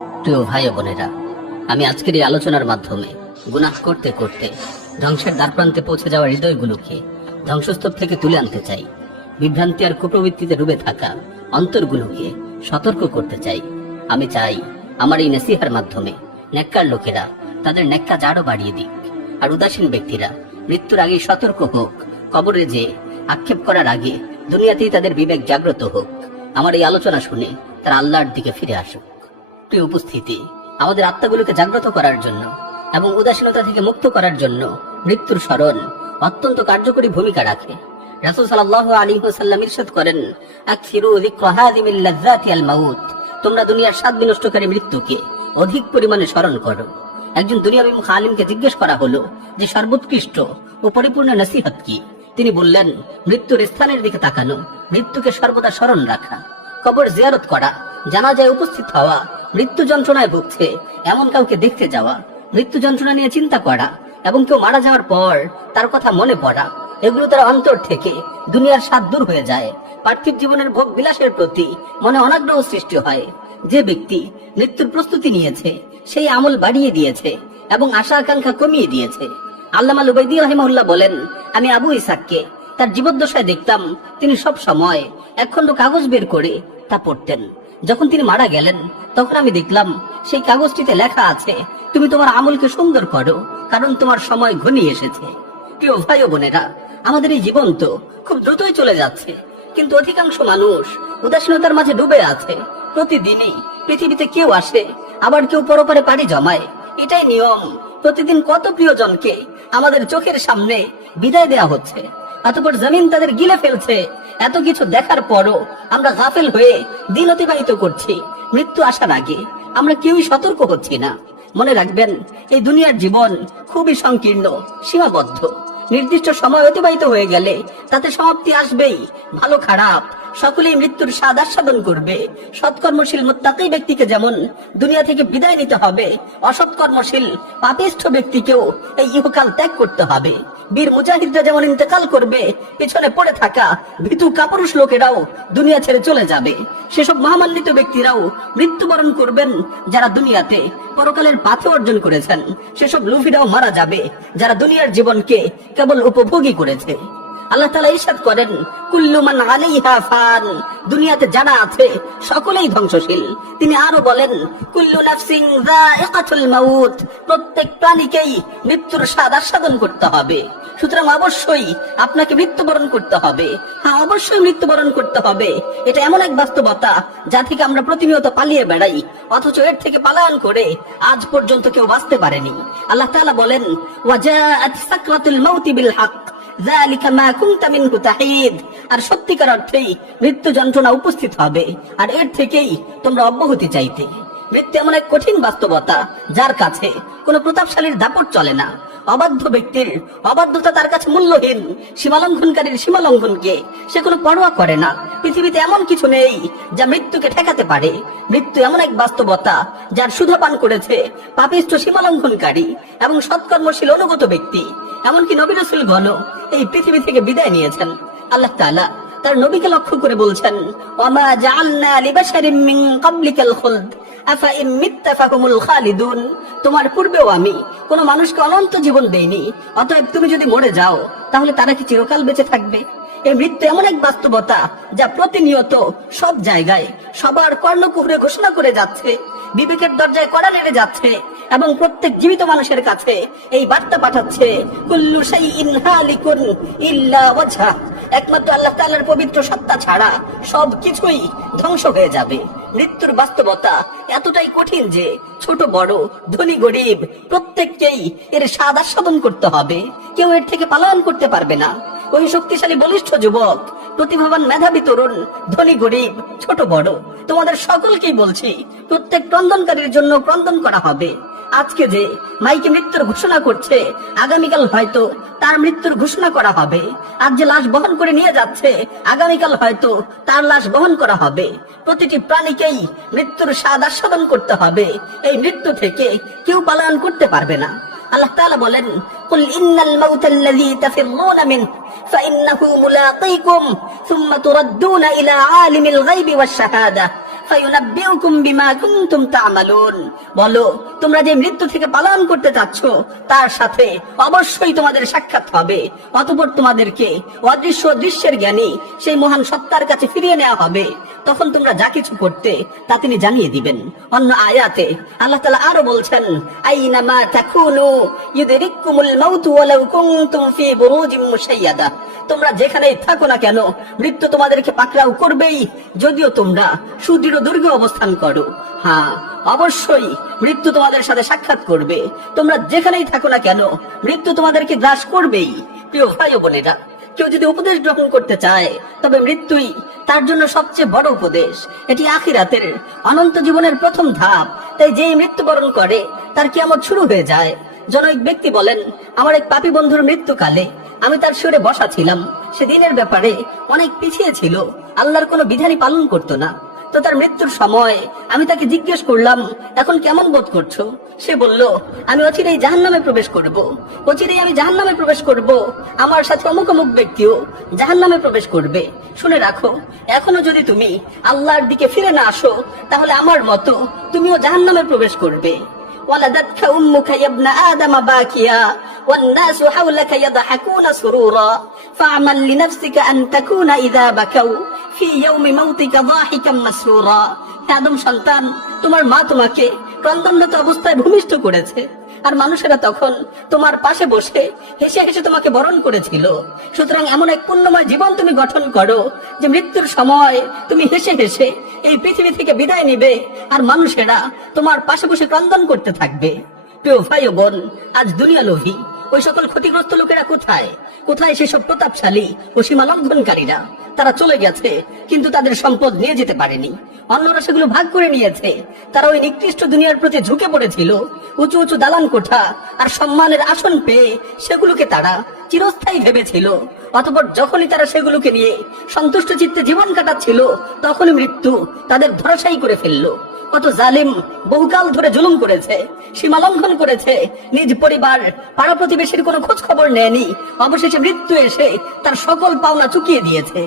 প্রিয় ভাই ও বোনেরা, আমি আজকের এই আলোচনার মাধ্যমে গুনাহ করতে করতে ধ্বংসের দ্বারপ্রান্তে পৌঁছে যাওয়া হৃদয়গুলোকে ধ্বংসস্তূপ থেকে তুলে আনতে চাই। বিভ্রান্তি আর কুপ্রবৃত্তিতে ডুবে থাকা অন্তরগুলোকে সতর্ক করতে চাই। আমি চাই আমার এই নসিহার মাধ্যমে নেককার লোকেরা তাদের নেককা জাড়ও বাড়িয়ে দিক, আর উদাসীন ব্যক্তিরা মৃত্যুর আগেই সতর্ক হোক। কবরে যে আক্ষেপ করার আগে দুনিয়াতেই তাদের বিবেক জাগ্রত হোক। আমার এই আলোচনা শুনে তারা আল্লাহর দিকে ফিরে আসুক। প্রিয় উপস্থিতি, আমাদের আত্মাগুলোকে জাগ্রত করার জন্য এবং উদাসীনতা থেকে মুক্ত করার জন্য মৃত্যুর স্মরণ অত্যন্ত কার্যকরী ভূমিকা রাখে। রাসূল সাল্লাল্লাহু আলাইহি ওয়াসাল্লাম ইরশাদ করেন, আকসিরু যিকরা হাযিমিল লাযযাতি আল মাউত, তোমরা দুনিয়ার স্বাদ বিনষ্টকারী মৃত্যুকে অধিক পরিমাণে স্মরণ করো। একজন দুনিয়াবিমুখ আলিমকে জিজ্ঞেস করা হলো যে সর্বোৎকৃষ্ট ও পরিপূর্ণ নসিহত কি? তিনি বললেন, মৃত্যুর স্থানের দিকে তাকানো, মৃত্যুকে সর্বদা স্মরণ রাখা, কবর জিয়ারত করা, জানাজায় উপস্থিত হওয়া, মৃত্যু যন্ত্রণায় ভুগছে এমন কাউকে দেখতে যাওয়া, মৃত্যু যন্ত্রণা নিয়ে চিন্তা করা এবং কেউ মারা যাওয়ার পর তার কথা মনে পড়া, এগুলো তার অন্তর থেকে দুনিয়ার স্বাদ দূর হয়ে যায়। পার্থিব জীবনের ভোগ বিলাসের প্রতি মনে অনাগ্রহ সৃষ্টি হয়। যে ব্যক্তি মৃত্যুর প্রস্তুতি নিয়েছে সেই আমল বাড়িয়ে দিয়েছে এবং আশা আকাঙ্ক্ষা কমিয়ে দিয়েছে। আল্লামা লুবাইদি রাহিমাহুল্লাহ বলেন, আমি আবু ইসাককে তার জীবদ্দশায় দেখতাম তিনি সব সময় একখণ্ড কাগজ বের করে তা পড়তেন। যখন তিনি মারা গেলেন তখন আমি দেখলাম সেই কাগজটিতে লেখা আছে, তুমি তোমার আমলকে সুন্দর করো, কারণ তোমার সময় ঘনিয়ে এসেছে। প্রিয় ভাই ও বোনেরা, আমাদের এই জীবন তো খুব দ্রুতই চলে যাচ্ছে, কিন্তু অধিকাংশ মানুষ উদাসীনতার মাঝে ডুবে আছে। প্রতিদিনই পৃথিবীতে কেউ আসে, আবার কেউ পরপারে পাড়ি জমায়, এটাই নিয়ম। প্রতিদিন কত প্রিয়জনকে আমাদের চোখের সামনে বিদায় দেয়া হচ্ছে, অতঃপর জমিন তাদের গিলে ফেলছে। এত কিছু দেখার পরও আমরা গাফেল হয়ে দিন অতিবাহিত করছি। মৃত্যু আসার আগে আমরা কেউই সতর্ক হচ্ছি না। মনে রাখবেন, এই দুনিয়ার জীবন খুবই সংকীর্ণ, সীমাবদ্ধ। নির্দিষ্ট সময় অতিবাহিত হয়ে গেলে তাতে সমাপ্তি আসবেই। ভালো খারাপ সকলেই মৃত্যুর স্বাদ আস্বাদন করবে। সৎকর্মশীল মুত্তাকী ব্যক্তিকে যেমন দুনিয়া থেকে বিদায় নিতে হবে, অসৎকর্মশীল পাপিষ্ঠ ব্যক্তিকেও এই ইহকাল ত্যাগ করতে হবে। বীর মুজাহিদরা যেমন ইন্তেকাল করবে, পিছনে পড়ে থাকা ভীতু কাপুরুষ লোকেরাও দুনিয়া ছেড়ে চলে যাবে। সেসব মহামান্বিত ব্যক্তিরাও মৃত্যুবরণ করবেন যারা দুনিয়াতে পরকালের পাথে অর্জন করেছেন। সেসব লুফিরাও মারা যাবে যারা দুনিয়ার জীবনকে কেবল উপভোগী করেছে। আল্লাহ তাআলা ইরশাদ করেন, কুল্লু মান আলাইহা ফান, দুনিয়াতে যারা আছে সকলেই ধ্বংসশীল। তিনি আরো বলেন, কুল্লু নাফসিন যায়িকাতুল মাউত, প্রত্যেক প্রাণীকেই মৃত্যুর স্বাদ আস্বাদন করতে হবে। সুতরাং অবশ্যই আপনাকে মৃত্যুবরণ করতে হবে। হ্যাঁ, অবশ্যই মৃত্যুবরণ করতে হবে। এটা এমন এক বাস্তবতা যা থেকে আমরা প্রতিনিয়ত পালিয়ে বেড়াই, অথচ এর থেকে পলায়ন করে আজ পর্যন্ত কেউ বাঁচতে পারেনি। আল্লাহ তাআলা বলেন, ওয়াজাআত সাকরাতুল মাউতি বিল হক, যালিকা মা কুনতা মিনহু তাহিদ, আর সত্যিকার অর্থেই মৃত্যু যন্ত্রণা উপস্থিত হবে, আর এর থেকেই তোমরা অব্যাহতি চাইতে। মৃত্যু এমন এক কঠিন বাস্তবতা যার কাছে কোনো প্রতাপশালীর দাপট চলে না। অবাধ্য ব্যক্তির অবাধ্যতা তার কাছে মূল্যহীন। সীমালঙ্ঘনকারীর সীমালঙ্ঘনকে সে কোনো পরোয়া করে না। পৃথিবীতে এমন কিছু নেই যা মৃত্যুকে ঠেকাতে পারে। মৃত্যু এমন এক বাস্তবতা যার সুধা পান করেছে পাপিষ্ঠ সীমালঙ্ঘনকারী এবং সৎকর্মশীল অনুগত ব্যক্তি। এমনকি নবী রাসূলগণ এই পৃথিবী থেকে বিদায় নিয়েছেন। আল্লাহ তাআলা তার নবীকে লক্ষ্য করে বলছেন, ওয়ামা জাআলনা লিবাশারিম মিন ক্বাবলিকাল খুলদ আফা ইন মিত্তা ফাহুমুল খালিদুন, তোমার পূর্বেও আমি কোন মানুষকে অনন্ত জীবন দেইনি, অতএব তুমি যদি মরে যাও তাহলে তারা কি চিরকাল বেঁচে থাকবে? এই মৃত্যু এমন এক বাস্তবতা যা প্রতিনিয়ত সব জায়গায় সবার কর্ণকুহরে ঘোষণা করে যাচ্ছে, বিবেকের দরজায় কড়া নেড়ে যাচ্ছে এবং প্রত্যেক জীবিত মানুষের কাছে এই বার্তা পাঠাচ্ছে, কুল্লু শাইইন হালিকুন ইল্লা ওয়াজহা, একমাত্র আল্লাহ তাআলার পবিত্র সত্তা ছাড়া সব কিছুই ধ্বংস হয়ে যাবে। মৃত্যুর বাস্তবতা এতটাই কঠিন যে ছোট বড়, ধনী গরিব প্রত্যেককেই এর স্বাদ আস্বাদন করতে হবে। কেউ এর থেকে পলায়ন করতে পারবে না। ওই শক্তিশালী বলিষ্ঠ যুবক, প্রতিভাবান মেধাবী তরুণ, ধনী গরিব, ছোট বড়, তোমাদের সকলকেই বলছি, প্রত্যেক ক্রন্দনকারীর জন্য ক্রন্দন করা হবে। আজকে যে মাইকে মৃত্যুর ঘোষণা করছে, আগামীকাল হয়তো তার মৃত্যুর ঘোষণা করা হবে। আজ যে লাশ বহন করে নিয়ে যাচ্ছে, আগামীকাল হয়তো তার লাশ বহন করা হবে। প্রতিটি প্রাণীকেই মৃত্যুর স্বাদ আস্বাদন করতে হবে। এই মৃত্যু থেকে কেউ পলায়ন করতে পারবে না। আল্লাহ তাআলা বলেন, কুল ইন্নাল মাউতাল্লাযী তাফিররুনা মিনহু ফাইন্নাহু মুলাকীকুম সুম্মা তুরাদ্দুনা ইলা আলিমিল গায়বি ওয়াশ শাহাদা ফায়ুনাব্বিউকুম বিমা কুনতুম তা'মালুন। বলো, তোমরা যে মৃত্যু থেকে পালায়ন করতে চাচ্ছ তার সাথে অবশ্যই তোমাদের সাক্ষাৎ হবে। অতঃপর তোমাদেরকে অদৃশ্য দৃশ্যের জ্ঞানী সেই মহান সত্তার কাছে ফিরিয়ে নেওয়া হবে। তখন তোমরা যা কিছু করতে তা তিনি জানিয়ে দিবেন। অন্য আয়াতে আল্লাহ তাআলা আরো বলছেন, আইনামা তাকুনু ইউদরিকুমুল মাউতু ওয়ালাউ কুনতুম ফি বুরুজিম মুশাইয়াদা। তোমরা যেখানেই থাকো না কেন মৃত্যু তোমাদেরকে পাকড়াও করবেই, যদিও তোমরা সুদৃঢ় দুর্গে অবস্থান করো। হ্যাঁ, অবশ্যই মৃত্যু তোমাদের সাথে সাক্ষাৎ করবে। তোমরা যেখানেই থাকো না কেন মৃত্যু তোমাদেরকে গ্রাস করবেই। প্রিয় ভাই ও বোনেরা, কেউ যদি উপদেশ গ্রহণ করতে চায় তবে মৃত্যুই তার জন্য সবচেয়ে বড় উপদেশ। এটি আখিরাতের অনন্ত জীবনের প্রথম ধাপ। তাই যেই মৃত্যুবরণ করে তার কিয়ামত শুরু হয়ে যায়। জনৈক ব্যক্তি বলেন, আমার এক পাপী বন্ধুর মৃত্যুকালে আমি তার শিরে বসা ছিলাম। সে দিনের ব্যাপারে অনেক পিছিয়ে ছিল, আল্লাহর কোনো বিধানই পালন করতো না। তো তার মৃত্যুর সময় আমি তাকে জিজ্ঞেস করলাম, এখন কেমন বোধ করছো? সে বলল, আমি অচিরেই জাহান্নামে প্রবেশ করব। অচিরেই আমি জাহান্নামে প্রবেশ করব। আমার সাথে অমুক অমুক ব্যক্তিও জাহান্নামে প্রবেশ করবে। শুনে রাখো, এখনো যদি তুমি আল্লাহর দিকে ফিরে না আসো তাহলে আমার মতো তুমিও জাহান্নামে প্রবেশ করবে। ولدتك أمك يا ابن آدم باكيا والناس حولك يضحكون سرورا فاعمل لنفسك أن تكون إذا بكوا في يوم موتك ضاحكا مسرورا। আদম সন্তান, তোমার মা তোমাকে ক্রন্দনরত অবস্থায় ভূমিষ্ঠ করেছে, আর মানুষেরা তখন তোমার পাশে বসে হেসে হেসে তোমাকে বরণ করেছিল। সুতরাং এমন এক পুণ্যময় জীবন তুমি গঠন করো যে মৃত্যুর সময় তুমি হেসে হেসে এই পৃথিবী থেকে বিদায় নিবে, আর মানুষেরা তোমার পাশে বসে ক্রন্দন করতে থাকবে। প্রিয় ভাই ও বোন, আজ দুনিয়া লোভী ওই সকল ক্ষতিগ্রস্ত লোকেরা কোথায়? কোথায় সেসব প্রতাপশালী ও সীমা লঙ্ঘনকারীরা? তারা চলে গেছে, কিন্তু তাদের সম্পদ নিয়ে যেতে পারেনি। অন্যরা সেগুলো ভাগ করে নিয়েছে। তারা ওই নিকৃষ্ট দুনিয়ার প্রতি ঝুঁকে পড়েছিল। উঁচু উঁচু দালান কোঠা আর সম্মানের আসন পেয়ে সেগুলোকে তারা চিরস্থায়ী ভেবেছিল। অতঃপর যখনই তারা সেগুলোকে নিয়ে সন্তুষ্ট চিত্তে জীবন কাটাচ্ছিল, তখনই মৃত্যু তাদের ধরাশায়ী করে ফেললো। কত জালিম বহুকাল ধরে জুলুম করেছে, সীমা লঙ্ঘন করেছে, নিজ পরিবার পাড়া প্রতিবেশীর কোনো খোঁজ খবর নেয়নি। অবশেষে মৃত্যু এসে তার সকল পাওনা চুকিয়ে দিয়েছে।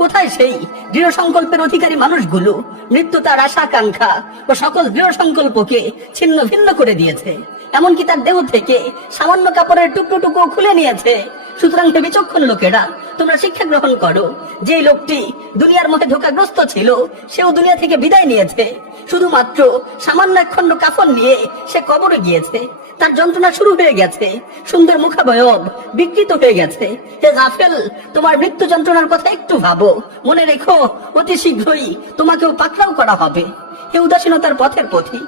কোথায় সেই দৃঢ় সংকল্পের অধিকারী মানুষগুলো? মৃত্যু তার আশা আকাঙ্ক্ষা ও সকল দৃঢ় সংকল্পকে ছিন্ন ভিন্ন করে দিয়েছে। এমনকি তার দেহ থেকে সামান্য কাপড়ের টুকরো টুকরো খুলে নিয়েছে। সুতরাং হে বিচক্ষণ লোকেরা, তোমরা শিক্ষা গ্রহণ করো। যে লোকটি দুনিয়ার মধ্যে ধোঁকাগ্রস্ত ছিল, সেও দুনিয়া থেকে বিদায় নিয়েছে। শুধুমাত্র সামান্য এক খণ্ড কাফন নিয়ে সে কবরে গিয়েছে। তার যন্ত্রণা শুরু হয়ে গেছে, সুন্দর মুখাবয়ব বিকৃত হয়ে গেছে। হে গাফেল, তোমার মৃত্যু যন্ত্রণার কথা একটু ভাবো। মনে রেখো, অতি শীঘ্রই তোমাকেও পাকড়াও করা হবে। হে উদাসীনতার পথের পথিক,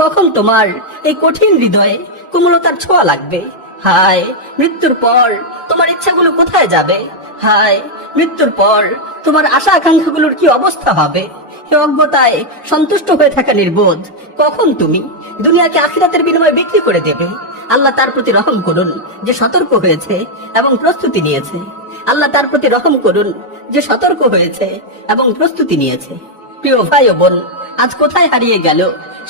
কখন তোমার এই কঠিন হৃদয়ে কোমলতার ছোঁয়া লাগবে? হায়, মৃত্যুর পর তোমার ইচ্ছাগুলো কোথায় যাবে? হায়, মৃত্যুর পর তোমার আশা আকাঙ্ক্ষাগুলোর কি অবস্থা হবে? হে অজ্ঞতায় সন্তুষ্ট হয়ে থাকা নির্বোধ, কখন তুমি দুনিয়াকে আখিরাতের বিনিময়ে বিক্রি করে দেবে? আল্লাহ তার প্রতি রহম করুন যে সতর্ক হয়েছে এবং প্রস্তুতি নিয়েছে। আল্লাহ তার প্রতি রহম করুন যে সতর্ক হয়েছে এবং প্রস্তুতি নিয়েছে। প্রিয় ভাই ও বোন, আজ কোথায় হারিয়ে গেল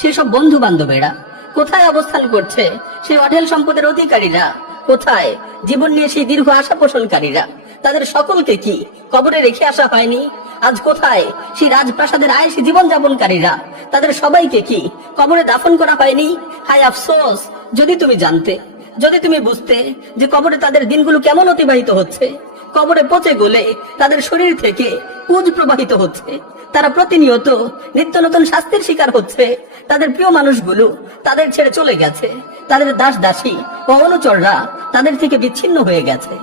সেসব বন্ধু বান্ধবেরা? কোথায় অবস্থান করছে সেই অঢেল সম্পদের অধিকারীরা? কোথায় জীবন নিয়ে সেই দীর্ঘ আশা পোষণকারীরা? তাদের সকলকে কি কবরে রেখে আসা হয়নি? আজ কোথায় সেই রাজপ্রাসাদের আয়েশি জীবন যাপনকারীরা? তাদের সবাইকে কি কবরে দাফন করা হয়নি? হায় আফসোস, যদি তুমি জানতে, যদি তুমি বুঝতে যে কবরে তাদের দিনগুলো কেমন অতিবাহিত হচ্ছে। কবরে পচে গলে তাদের শরীর থেকে পুজ প্রবাহিত হচ্ছে। তারা প্রতিনিয়ত নিত্য নতুন শাস্তির শিকার হচ্ছে। তাদের প্রিয় মানুষগুলো তাদের ছেড়ে চলে গেছে। তাদের দাস দাসী ও অনুচররা তাদের থেকে বিচ্ছিন্ন হয়ে গেছে।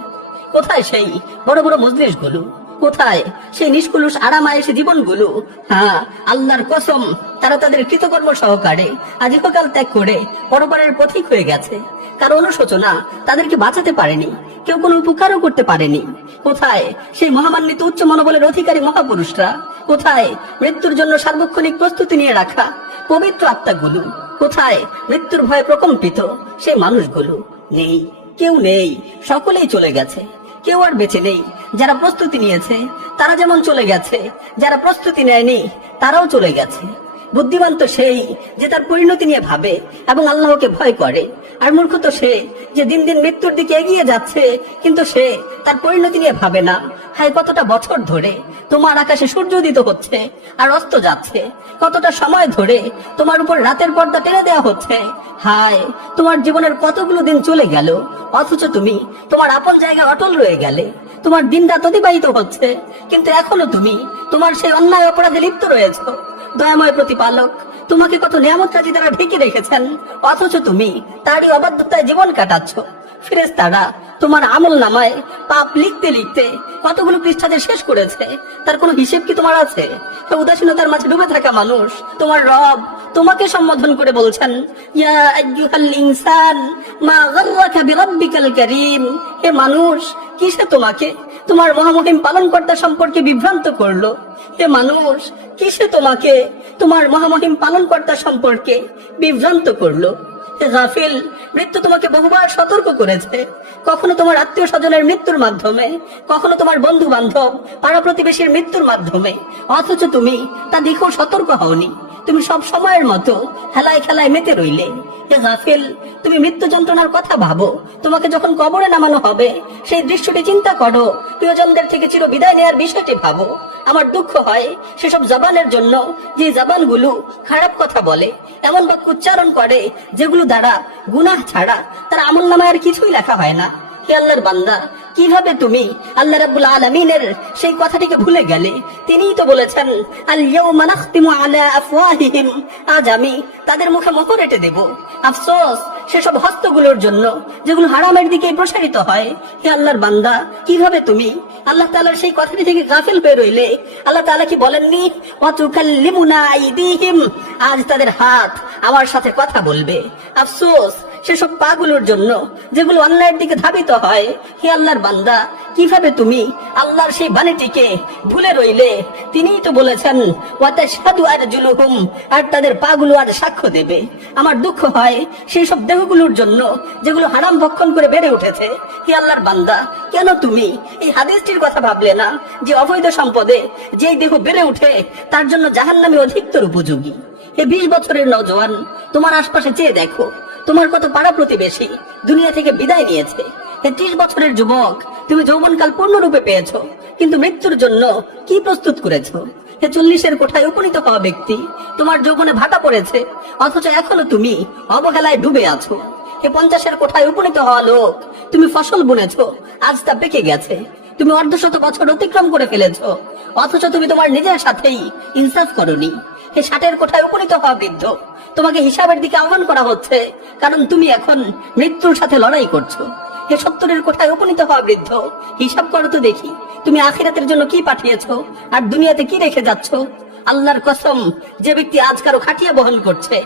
কোথায় সেই বড় বড় মজলিসগুলো? কোথায় সেই নিষ্কুলুষ আরামায়েশী জীবনগুলো? হ্যাঁ, আল্লাহর কসম, তারা তাদের কৃতকর্ম সহকারে আজ ইহকাল ত্যাগ করে পরপারের পথিক হয়ে গেছে। কারো অনুশোচনা তাদেরকে বাঁচাতে পারেনি, কেউ কোনো উপকারও করতে পারেনি। কোথায় সেই মহামান্বিত উচ্চ মনোবলের অধিকারী মহাপুরুষরা? কোথায় মৃত্যুর জন্য সার্বক্ষণিক প্রস্তুতি নিয়ে রাখা পবিত্র আত্মাগুলো? কোথায় মৃত্যুর ভয়ে প্রকম্পিত সেই মানুষগুলো? নেই, কেউ নেই, সকলেই চলে গেছে। কেউ আর বেঁচে নেই। যারা প্রস্তুতি নিয়েছে তারা যেমন চলে গেছে, যারা প্রস্তুতি নেয়নি তারাও চলে গেছে। বুদ্ধিমান তো সেই যে তার পরিণতি নিয়ে ভাবে এবং আল্লাহকে ভয় করে, আর মূর্খ তো সে যে দিন দিন মৃত্যুর দিকে এগিয়ে যাচ্ছে কিন্তু সে তার পরিণতি নিয়ে ভাবে না। হায় কতটা বছর ধরে তোমার আকাশে সূর্য উদিত হচ্ছে আর অস্ত যাচ্ছে, কতটা সময় ধরে তোমার উপর রাতের পর্দা টেনে দেওয়া হচ্ছে। হায় তোমার জীবনের কতগুলো দিন চলে গেল, অথচ তুমি তোমার আপন জায়গায় অটল রয়ে গেলে। তোমার দিন রাত অতিবাহিত হচ্ছে কিন্তু এখনো তুমি তোমার সেই অন্যায় অপরাধে লিপ্ত রয়েছ। দয়াময় প্রতিপালক তোমাকে কত নিয়ামত রাজি দ্বারা ঢেকে রেখেছেন, অথচ তুমি তারই অবাধ্যতায় জীবন কাটাচ্ছ। ফেরেশতারা তোমার আমল নামায় পাপ লিখতে লিখতে কতগুলো পৃষ্ঠাদের শেষ করেছে, তার কোনো হিসেব কি তোমার আছে? উদাসীনতার মাঝে ডুবে থাকা মানুষ তোমার রব তোমাকে সম্বোধন করে বলছেন, ইয়া আইয়ুহাল ইনসান মা গাররাকা বিরাব্বিকাল কারীম। হে মানুষ, কিসে তোমাকে তোমার মহামহিম পালনকর্তা সম্পর্কে বিভ্রান্ত করলো? হে মানুষ, কিসে তোমাকে তোমার মহামহিম পালনকর্তা সম্পর্কে বিভ্রান্ত করলো? হে গাফিল, মৃত্যু তোমাকে বহুবার সতর্ক করেছে, কখনো তোমার আত্মীয় স্বজনের মৃত্যুর মাধ্যমে, কখনো তোমার বন্ধু বান্ধব পাড়া প্রতিবেশীর মৃত্যুর মাধ্যমে, অথচ তুমি তা দেখেও সতর্ক হওনি। তুমি সব সময়ের মতো হেলায় খেলায় মেতে রইলে। হে গাফিল, তুমি মৃত্যু যন্ত্রণার কথা ভাবো, তোমাকে যখন কবরে নামানো হবে সেই দৃশ্যটি চিন্তা করো, প্রিয়জনদের থেকে চির বিদায় নেওয়ার বিষয়টি ভাবো। আমার দুঃখ হয় সেসব জবানের জন্য যে জবানগুলো খারাপ কথা বলে, এমন বাক্য উচ্চারণ করে যেগুলো দ্বারা গুনাহ ছাড়া তার আমল নামায় আর কিছুই লেখা হয় না। হে আল্লাহর বান্দা, কিভাবে তুমি আল্লাহ রাব্বুল আলামিনের সেই কথাটিকে ভুলে গেলে? তিনিই তো বলেছেন, আল ইয়াউমা নাখতিমু আলা আফওয়াহিহিম, আজ আমি তাদের মুখে মোহর এঁটে দেব। আফসোস সেসব হস্তগুলোর জন্য যেগুলো হারামের দিকে প্রসারিত হয়। হে আল্লাহর বান্দা, কিভাবে তুমি আল্লাহ তাআলার সেই কথাটি থেকে গাফিল হয়ে রইলে? আল্লাহ তাআলা কি বলেননি, ওয়া তুকাল্লিমুনা আইদিহিম, আজ তাদের হাত আমার সাথে কথা বলবে। আফসোস সেসব পাগুলোর জন্য যেগুলো অন্যায়ের দিকে ধাবিত হয়। হে আল্লাহর বান্দা, কিভাবে তুমি আল্লাহর সেই বাণীটিকে ভুলে রইলে? তিনিই তো বলেছেন, ওয়া তাশহাদু আরজুলুহুম, আর তাদের পাগুলো আজ সাক্ষ্য দেবে। আমার দুঃখ হয় সেই সব দেহগুলোর জন্য যেগুলো হারাম ভক্ষণ করে বেড়ে উঠেছে। হে আল্লাহর বান্দা, কেন তুমি এই হাদিসটির কথা ভাবলে না যে অবৈধ সম্পদে যেই দেহ বেড়ে উঠে তার জন্য জাহান্নামে অধিকতর উপযোগী? এ 20 বছরের নওজোয়ান, তোমার আশপাশে চেয়ে দেখো, তোমার কত পাড়া প্রতিবেশী দুনিয়া থেকে বিদায় নিয়েছে। 30 বছরের যুবক, তুমি যৌবনকাল পূর্ণরূপে পেয়েছো, কিন্তু মৃত্যুর জন্য কি প্রস্তুত করেছো? 40-এর কোঠায় উপনীত হওয়া ব্যক্তি, তোমার যৌবনে ভাটা পড়েছে, অথচ এখনো তুমি অবহেলায় ডুবে আছো। 50-এর কোঠায় উপনীত হওয়া লোক, তুমি ফসল বুনেছো, আজ তা পেকে গেছে। তুমি অর্ধশত বছর অতিক্রম করে ফেলেছো, অথচ তুমি তোমার নিজের সাথেই ইনসাফ করনি। 60-এর কোঠায় উপনীত হওয়া বৃদ্ধ, তোমাকে হিসাবের দিকে আহ্বান করা হচ্ছে, কারণ তুমি এখন মৃত্যুর সাথে লড়াই করছো। 70-এর কোঠায় উপনীত হওয়া বৃদ্ধ, হিসাব করো তো দেখি তুমি আখিরাতের জন্য কি পাঠিয়েছো আর দুনিয়াতে কি রেখে যাচ্ছ। আল্লাহর কসম, যে ব্যক্তি আজ কারো খাটিয়া বহন করছে,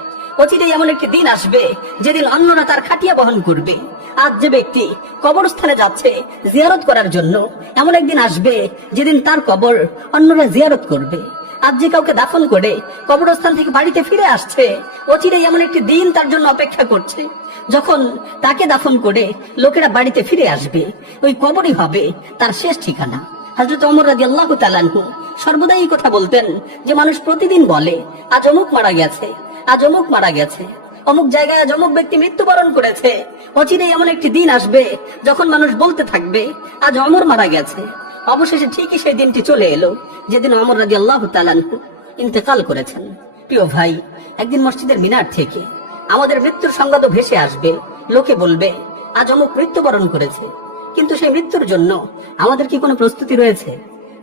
অচিরেই এমন একটি দিন আসবে যেদিন অন্যরা তার খাটিয়া বহন করবে। আজ যে ব্যক্তি কবরস্থানে যাচ্ছে জিয়ারত করার জন্য, এমন একদিন আসবে যেদিন তার কবর অন্যরা জিয়ারত করবে। আজ যে কাউকে দাফন করে কবরস্থান থেকে বাড়িতে ফিরে আসছে, অচিরেই এমন একটি দিন তার জন্য অপেক্ষা করছে যখন তাকে দাফন করে লোকেরা বাড়িতে ফিরে আসবে। ওই কবরই হবে তার শেষ ঠিকানা। হযরত ওমর রাদিয়াল্লাহু তাআলা আনহু সর্বদাই এই কথা বলতেন যে মানুষ প্রতিদিন বলে, আজ অমুক মারা গেছে, আজ অমুক মারা গেছে, অমুক জায়গায় আজ অমুক ব্যক্তি মৃত্যুবরণ করেছে। অচিরেই এমন একটি দিন আসবে যখন মানুষ বলতে থাকবে, আজ ওমর মারা গেছে। অবশেষে ঠিকই সেই দিনটি চলে এলো যেদিন ওমর রাদিয়াল্লাহু তাআলা আনহু ইন্তেকাল করেছেন। প্রিয় ভাই, একদিন মসজিদের মিনার থেকে আমাদের মৃত্যুর সংবাদ ভেসে আসবে। লোকে বলবে, আজ অমুক মৃত্যুবরণ করেছে, কিন্তু সেই মৃত্যুর জন্য আমাদের কি কোনো প্রস্তুতি রয়েছে?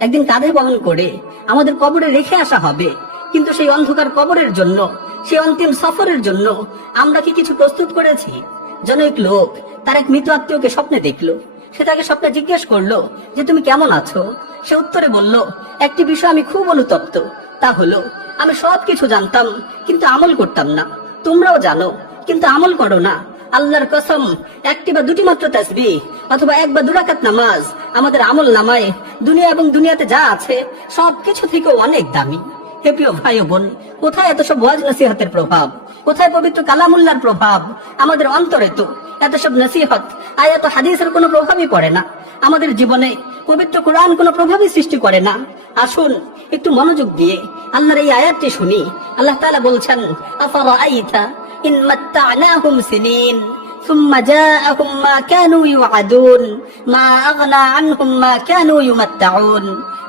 একদিন কাঁধে বহন করে আমাদের কবরে রেখে আসা হবে, কিন্তু সেই অন্ধকার কবরের জন্য, সেই অন্তিম সফরের জন্য আমরা কি কিছু প্রস্তুত করেছি? যেন এক লোক তার এক মৃত আত্মীয়কে স্বপ্নে দেখলো। সে তাকে স্বপ্নে জিজ্ঞেস করলো যে তুমি কেমন আছো? সে উত্তরে বলল, একটি বিষয় আমি খুব অনুতপ্ত, তা হলো আমি সবকিছু জানতাম কিন্তু আমল করতাম না। তোমরাও জানো কিন্তু আমল করো না। আল্লাহর কসম, একটি বা দুটি মাত্র তাসবিহ অথবা 1 বা 2 রাকাত নামাজ আমাদের আমল নামায় দুনিয়া এবং দুনিয়াতে যা আছে সবকিছু থেকে অনেক দামি। হে প্রিয় ভাই ও বোন, কোথায় এত সব ওয়াজ নসিহতের প্রভাব? কোথায় পবিত্র কালামুল্লাহর প্রভাব? আমাদের অন্তরে তো এত সব নসিহত, আয়াত, হাদিসের কোনো প্রভাবই পড়ে না। আমাদের জীবনে পবিত্র কোরআন কোনো প্রভাবই সৃষ্টি করে না। আসুন একটু মনোযোগ দিয়ে আল্লাহর এই আয়াতটি শুনি। আল্লাহ তাআলা বলছেন, আফারাআইতা ইন মাত্তা'নাহুম সিনিন সুম্মা জাআহুম মা কানু ইউআদুন মা আগনা আনহুম মা কানু ইউমাত্তাউন।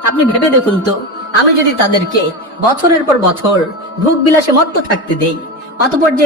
আপনি ভেবে দেখুন তো, আমি যদি তাদেরকে বছরের পর বছর ভোগ বিলাসে মত্ত থাকতে দেই, অতঃপর যে